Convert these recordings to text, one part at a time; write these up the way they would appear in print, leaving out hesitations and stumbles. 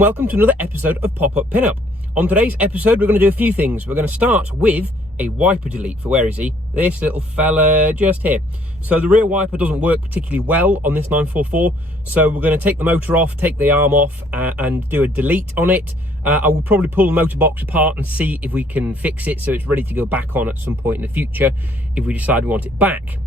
and welcome to another episode of Pop-Up Pinup. On today's episode, we're going to do a few things. We're going to start with a wiper delete for, where is he? This little fella just here. So the rear wiper doesn't work particularly well on this 944, so we're going to take the motor off, take the arm off, and do a delete on it. I will probably pull the motor box apart and see if we can fix it so it's ready to go back on at some point in the future if we decide we want it back.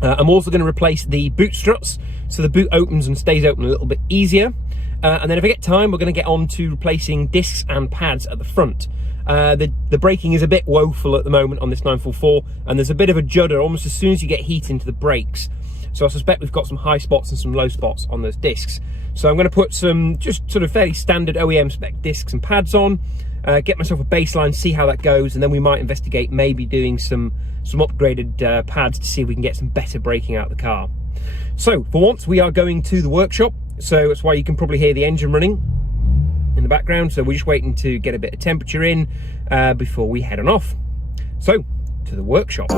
I'm also going to replace the boot struts so the boot opens and stays open a little bit easier. And then if I get time, we're going to get on to replacing discs and pads at the front. The braking is a bit woeful at the moment on this 944, and there's a bit of a judder almost as soon as you get heat into the brakes. So I suspect we've got some high spots and some low spots on those discs. So I'm going to put some just sort of fairly standard OEM spec discs and pads on, get myself a baseline, see how that goes, and then we might investigate maybe doing some upgraded pads to see if we can get some better braking out of the car. So for once, we are going to the workshop. So that's why you can probably hear the engine running in the background. So we're just waiting to get a bit of temperature in before we head on off. So to the workshop.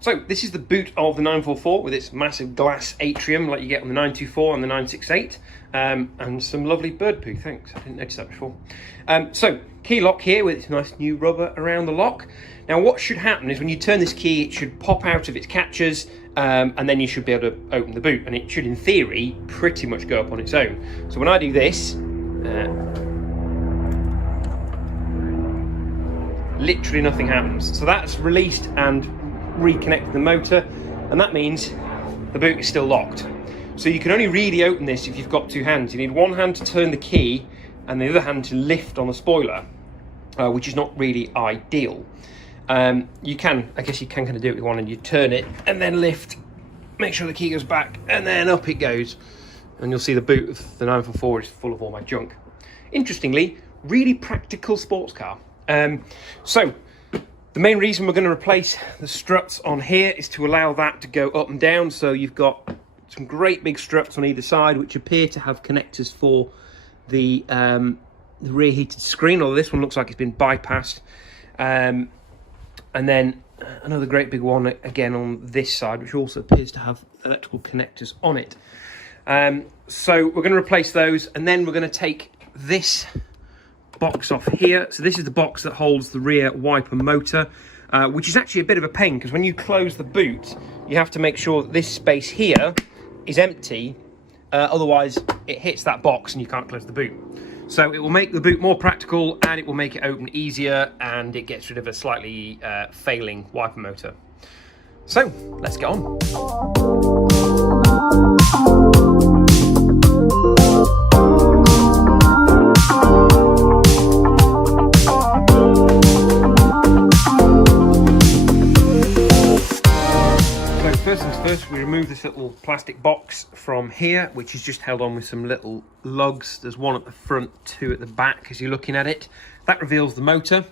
So this is the boot of the 944 with its massive glass atrium like you get on the 924 and the 968, and some lovely bird poo, thanks, I didn't notice that before. So key lock here with its nice new rubber around the lock. Now what should happen is when you turn this key, it should pop out of its catches, and then you should be able to open the boot, and it should in theory pretty much go up on its own. So when I do this, literally nothing happens. So that's released and reconnect the motor, and that means the boot is still locked. So you can only really open this if you've got two hands. You need one hand to turn the key and the other hand to lift on the spoiler, which is not really ideal. You can, I guess you can kind of do it with one hand. You turn it and then lift, make sure the key goes back, and then up it goes, and you'll see the boot of the 944 is full of all my junk. Interestingly, really practical sports car. So the main reason we're going to replace the struts on here is to allow that to go up and down. So you've got some great big struts on either side, which appear to have connectors for the rear heated screen, although this one looks like it's been bypassed. And then another great big one again on this side, which also appears to have electrical connectors on it. So we're going to replace those, and then we're going to take this box off here. So this is the box that holds the rear wiper motor, which is actually a bit of a pain because when you close the boot, you have to make sure that this space here is empty, otherwise it hits that box and you can't close the boot. So it will make the boot more practical, and it will make it open easier, and it gets rid of a slightly failing wiper motor. So let's get on. first we remove this little plastic box from here, which is just held on with some little lugs. There's one at the front, two at the back as you're looking at it. That reveals the motor.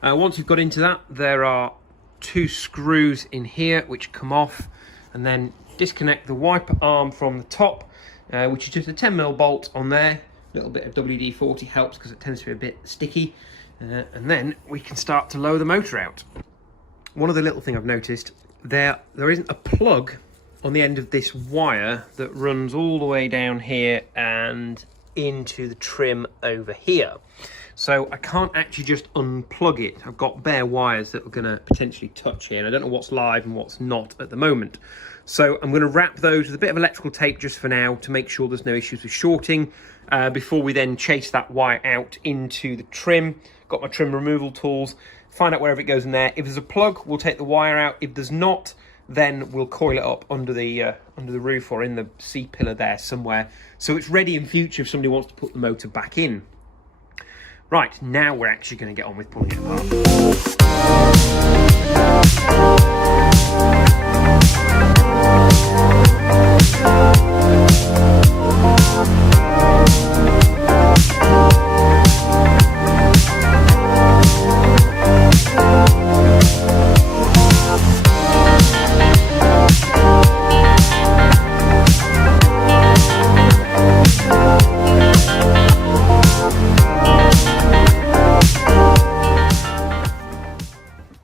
Once you've got into that, there are 2 screws in here which come off, and then disconnect the wiper arm from the top, which is just a 10mm bolt on there. A little bit of WD-40 helps because it tends to be a bit sticky. And then we can start to lower the motor out. One other little thing I've noticed, there isn't a plug on the end of this wire that runs all the way down here and into the trim over here. So I can't actually just unplug it. I've got bare wires that are going to potentially touch here, and I don't know what's live and what's not at the moment. So I'm going to wrap those with a bit of electrical tape just for now to make sure there's no issues with shorting before we then chase that wire out into the trim. Got my trim removal tools, find out wherever it goes in there. If there's a plug, we'll take the wire out. If there's not, then we'll coil it up under the roof or in the C-pillar there somewhere, so it's ready in future if somebody wants to put the motor back in. Right, now we're actually going to get on with pulling it apart.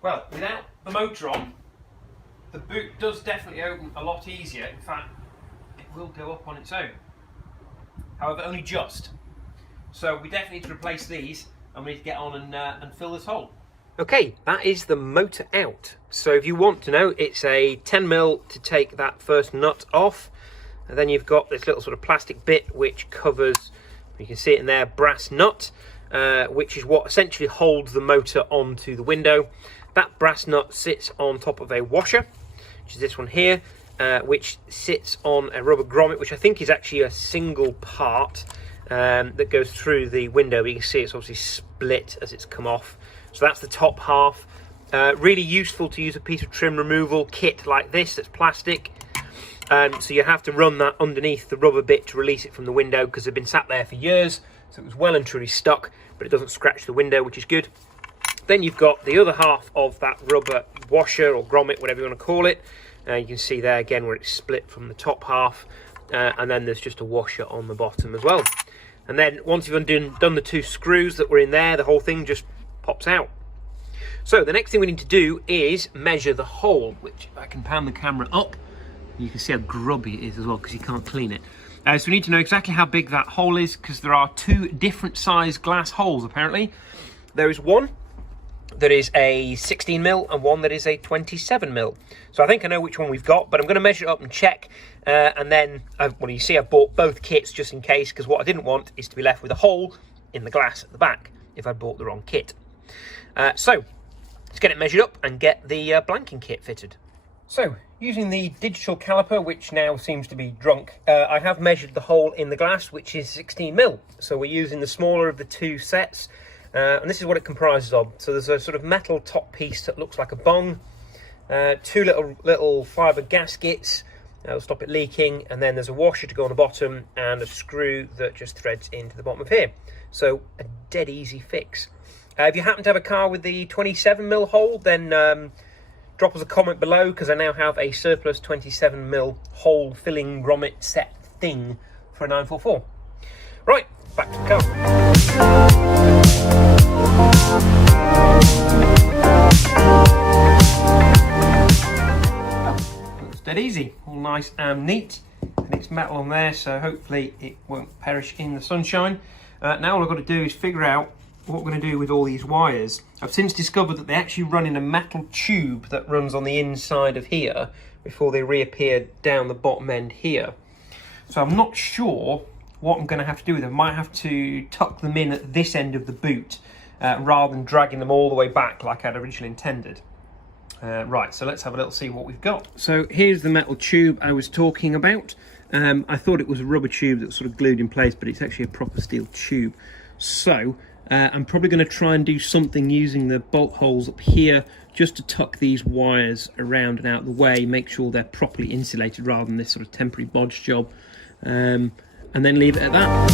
Well, without the motor on, the boot does definitely open a lot easier. In fact, it will go up on its own. However, only just. So we definitely need to replace these, and we need to get on and fill this hole. Okay, that is the motor out. So if you want to know, it's a 10mm to take that first nut off. And then you've got this little sort of plastic bit which covers, you can see it in there, brass nut, which is what essentially holds the motor onto the window. That brass nut sits on top of a washer, which is this one here, which sits on a rubber grommet, which I think is actually a single part that goes through the window. But you can see it's obviously split as it's come off. So that's the top half. Really useful to use a piece of trim removal kit like this that's plastic. So you have to run that underneath the rubber bit to release it from the window, because they've been sat there for years, so it was well and truly stuck, but it doesn't scratch the window, which is good. Then you've got the other half of that rubber washer or grommet, whatever you want to call it. You can see there again where it's split from the top half, and then there's just a washer on the bottom as well. And then once you've done the 2 screws that were in there, the whole thing just pops out. So the next thing we need to do is measure the hole, which if I can pan the camera up, you can see how grubby it is as well because you can't clean it. So we need to know exactly how big that hole is, because there are 2 different size glass holes apparently. There is one that is a 16mm and one that is a 27mm. So I think I know which one we've got, but I'm going to measure it up and check. And then, well, you see I've bought both kits just in case, because what I didn't want is to be left with a hole in the glass at the back if I bought the wrong kit. So let's get it measured up and get the blanking kit fitted. So using the digital caliper, which now seems to be drunk, I have measured the hole in the glass, which is 16mm. So we're using the smaller of the 2 sets. And this is what it comprises of. So there's a sort of metal top piece that looks like a bung, 2 little fibre gaskets that'll stop it leaking, and then there's a washer to go on the bottom and a screw that just threads into the bottom of here. So a dead easy fix. If you happen to have a car with the 27mm hole, then drop us a comment below, because I now have a surplus 27mm hole filling grommet set thing for a 944. Right, back to the car. Looks dead easy, all nice and neat, and it's metal on there, so hopefully it won't perish in the sunshine. Now all I've got to do is figure out what we're going to do with all these wires. I've since discovered that they actually run in a metal tube that runs on the inside of here before they reappear down the bottom end here. So I'm not sure what I'm going to have to do with them. I might have to tuck them in at this end of the boot rather than dragging them all the way back like I'd originally intended. Right, so let's have a little see what we've got. So here's the metal tube I was talking about. I thought it was a rubber tube that's sort of glued in place, but it's actually a proper steel tube. So I'm probably going to try and do something using the bolt holes up here just to tuck these wires around and out of the way, make sure they're properly insulated rather than this sort of temporary bodge job, and then leave it at that.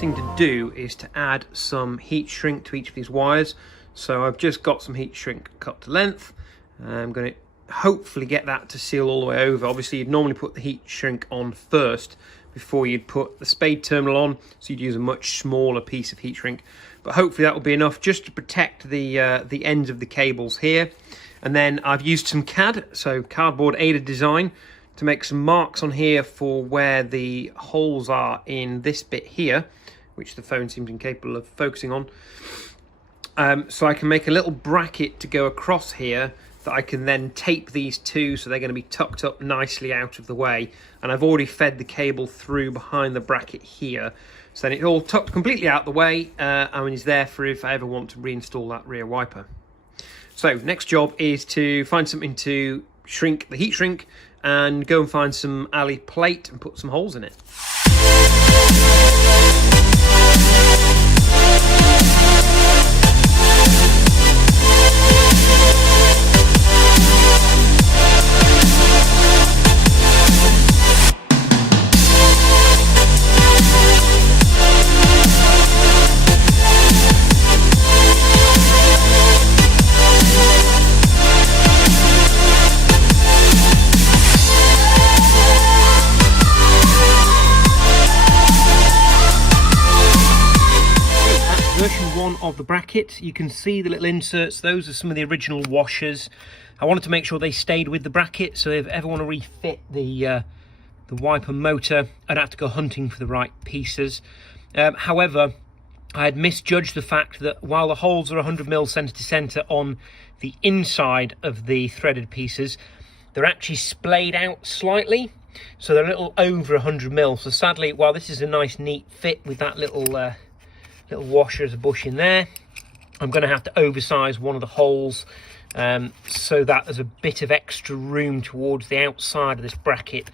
Thing to do is to add some heat shrink to each of these wires. So I've just got some heat shrink cut to length. I'm going to hopefully get that to seal all the way over. Obviously you'd normally put the heat shrink on first before you'd put the spade terminal on, so you'd use a much smaller piece of heat shrink, but hopefully that will be enough just to protect the ends of the cables here. And then I've used some CAD, so cardboard aided design, to make some marks on here for where the holes are in this bit here, which the phone seems incapable of focusing on. So I can make a little bracket to go across here that I can then tape these to, so they're going to be tucked up nicely out of the way. And I've already fed the cable through behind the bracket here, so then it's all tucked completely out the way, and is there for if I ever want to reinstall that rear wiper. So next job is to find something to shrink the heat shrink and go and find some alley plate and put some holes in it. Of the bracket, you can see the little inserts. Those are some of the original washers. I wanted to make sure they stayed with the bracket, so if ever want to refit the wiper motor, I'd have to go hunting for the right pieces. However, I had misjudged the fact that while the holes are 100mm centre to centre on the inside of the threaded pieces, they're actually splayed out slightly, so they're a little over 100mm. So sadly, while this is a nice neat fit with that little washer as a bush in there, I'm going to have to oversize one of the holes so that there's a bit of extra room towards the outside of this bracket,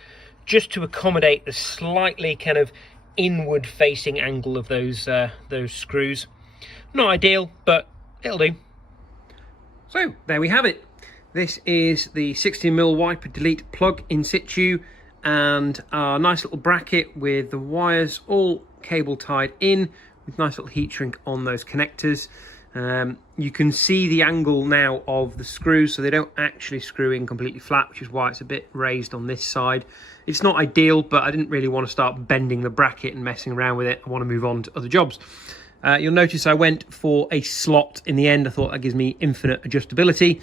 just to accommodate the slightly kind of inward facing angle of those screws. Not ideal, but it'll do. So there we have it. This is the 16mm wiper delete plug in situ, and our nice little bracket with the wires all cable tied in, with nice little heat shrink on those connectors. You can see the angle now of the screws, so they don't actually screw in completely flat, which is why it's a bit raised on this side. It's not ideal, but I didn't really want to start bending the bracket and messing around with it. I want to move on to other jobs. You'll notice I went for a slot in the end. I thought that gives me infinite adjustability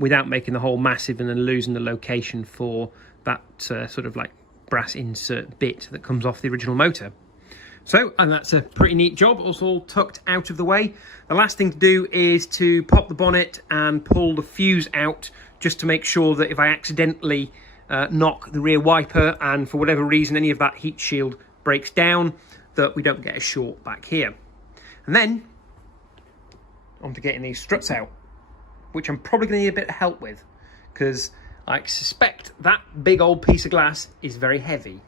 without making the hole massive and then losing the location for that sort of like brass insert bit that comes off the original motor. So, and that's a pretty neat job, also all tucked out of the way. The last thing to do is to pop the bonnet and pull the fuse out, just to make sure that if I accidentally knock the rear wiper and for whatever reason any of that heat shield breaks down, that we don't get a short back here. And then, on to getting these struts out, which I'm probably going to need a bit of help with, because I suspect that big old piece of glass is very heavy.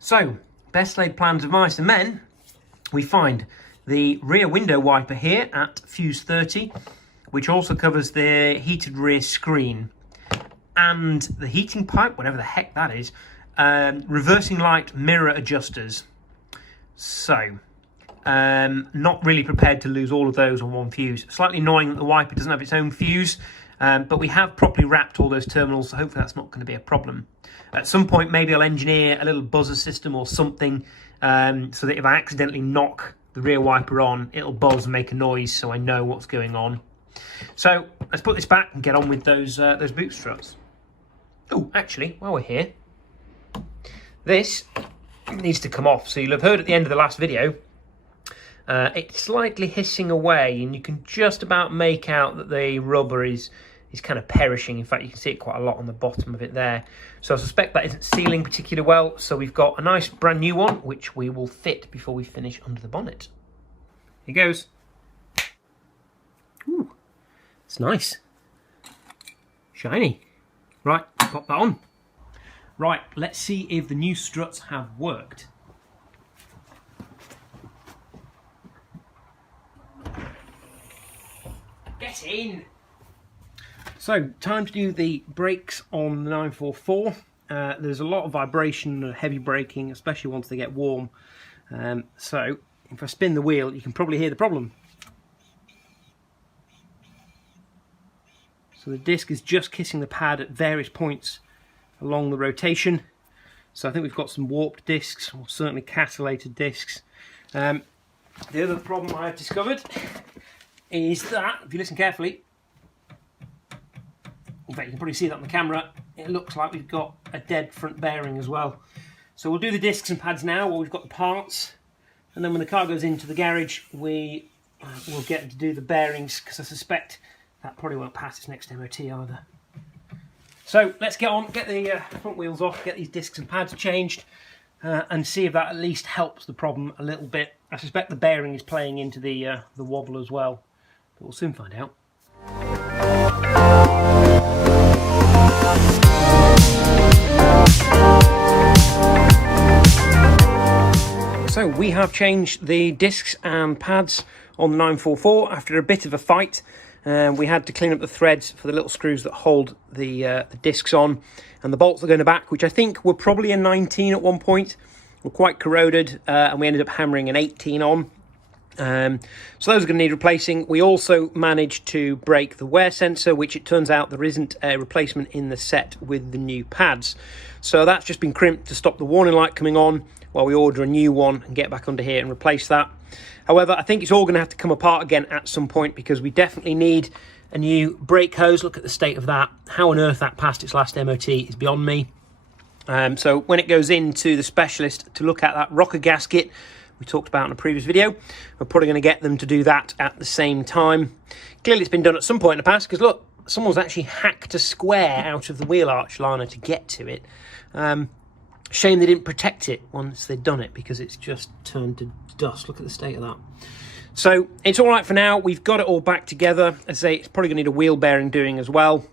So, best laid plans of mice and men, we find the rear window wiper here at fuse 30, which also covers the heated rear screen, and the heating pipe, whatever the heck that is, reversing light mirror adjusters. So, not really prepared to lose all of those on one fuse. Slightly annoying that the wiper doesn't have its own fuse, but we have properly wrapped all those terminals, so hopefully that's not going to be a problem. At some point, maybe I'll engineer a little buzzer system or something, so that if I accidentally knock the rear wiper on, it'll buzz and make a noise so I know what's going on. So let's put this back and get on with those boot struts. Oh, actually, while we're here, this needs to come off. So you'll have heard at the end of the last video, It's slightly hissing away, and you can just about make out that the rubber is kind of perishing. In fact, you can see it quite a lot on the bottom of it there. So I suspect that isn't sealing particularly well. So we've got a nice brand new one, which we will fit before we finish under the bonnet. Here goes. Ooh, it's nice. Shiny. Right, pop that on. Right, let's see if the new struts have worked. Get in! So, time to do the brakes on the 944. There's a lot of vibration and heavy braking, especially once they get warm. So, if I spin the wheel, you can probably hear the problem. So the disc is just kissing the pad at various points along the rotation. So I think we've got some warped discs, or certainly castellated discs. The other problem I have discovered is that, if you listen carefully, in fact you can probably see that on the camera, it looks like we've got a dead front bearing as well. So we'll do the discs and pads now while we've got the parts, and then when the car goes into the garage we will get to do the bearings, because I suspect that probably won't pass its next MOT either. So let's get on, get the front wheels off, get these discs and pads changed, and see if that at least helps the problem a little bit. I suspect the bearing is playing into the wobble as well, but we'll soon find out. So we have changed the discs and pads on the 944 after a bit of a fight. We had to clean up the threads for the little screws that hold the discs on, and the bolts that go in the back, which I think were probably a 19 at one point, were quite corroded, and we ended up hammering an 18 on. So those are going to need replacing. We also managed to break the wear sensor, which it turns out there isn't a replacement in the set with the new pads. So that's just been crimped to stop the warning light coming on while we order a new one and get back under here and replace that. However, I think it's all going to have to come apart again at some point, because we definitely need a new brake hose. Look at the state of that. How on earth that passed its last MOT is beyond me. So when it goes into the specialist to look at that rocker gasket we talked about in a previous video, we're probably going to get them to do that at the same time. Clearly it's been done at some point in the past, because look, someone's actually hacked a square out of the wheel arch liner to get to it. Shame they didn't protect it once they'd done it, because it's just turned to dust. Look at the state of that. So it's all right for now. We've got it all back together. As I say, it's probably going to need a wheel bearing doing as well.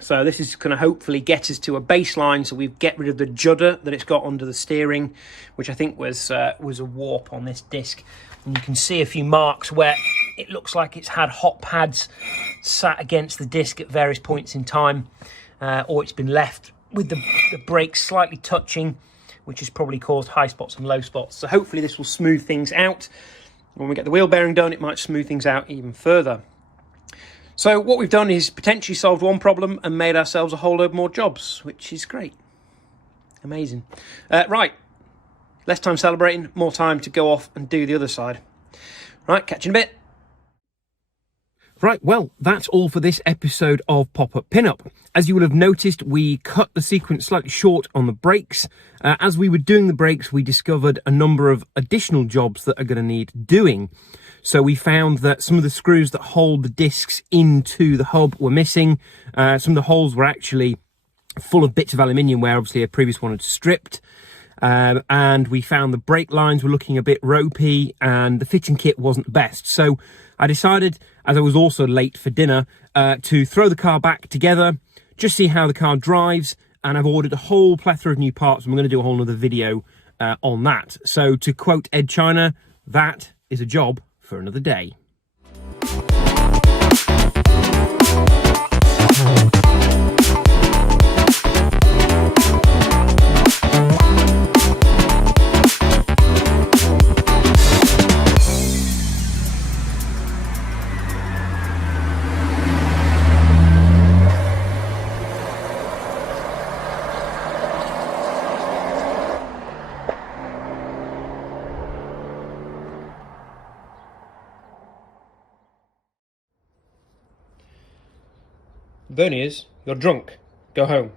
So this is going to hopefully get us to a baseline, so we get rid of the judder that it's got under the steering, which I think was a warp on this disc. And you can see a few marks where it looks like it's had hot pads sat against the disc at various points in time, or it's been left with the brakes slightly touching, which has probably caused high spots and low spots. So hopefully this will smooth things out. When we get the wheel bearing done, it might smooth things out even further. So what we've done is potentially solved one problem and made ourselves a whole load more jobs, which is great. Amazing. Right, less time celebrating, more time to go off and do the other side. Right, catch you in a bit. Right, well, that's all for this episode of Pop-Up Pinup. As you will have noticed, we cut the sequence slightly short on the brakes. As we were doing the brakes, we discovered a number of additional jobs that are going to need doing. So we found that some of the screws that hold the discs into the hub were missing. Some of the holes were actually full of bits of aluminium where obviously a previous one had stripped. And we found the brake lines were looking a bit ropey, and the fitting kit wasn't the best. So I decided, as I was also late for dinner, to throw the car back together, just see how the car drives, and I've ordered a whole plethora of new parts, and we're going to do a whole other video on that. So to quote Ed China, that is a job for another day. Byrne is, you're drunk. Go home.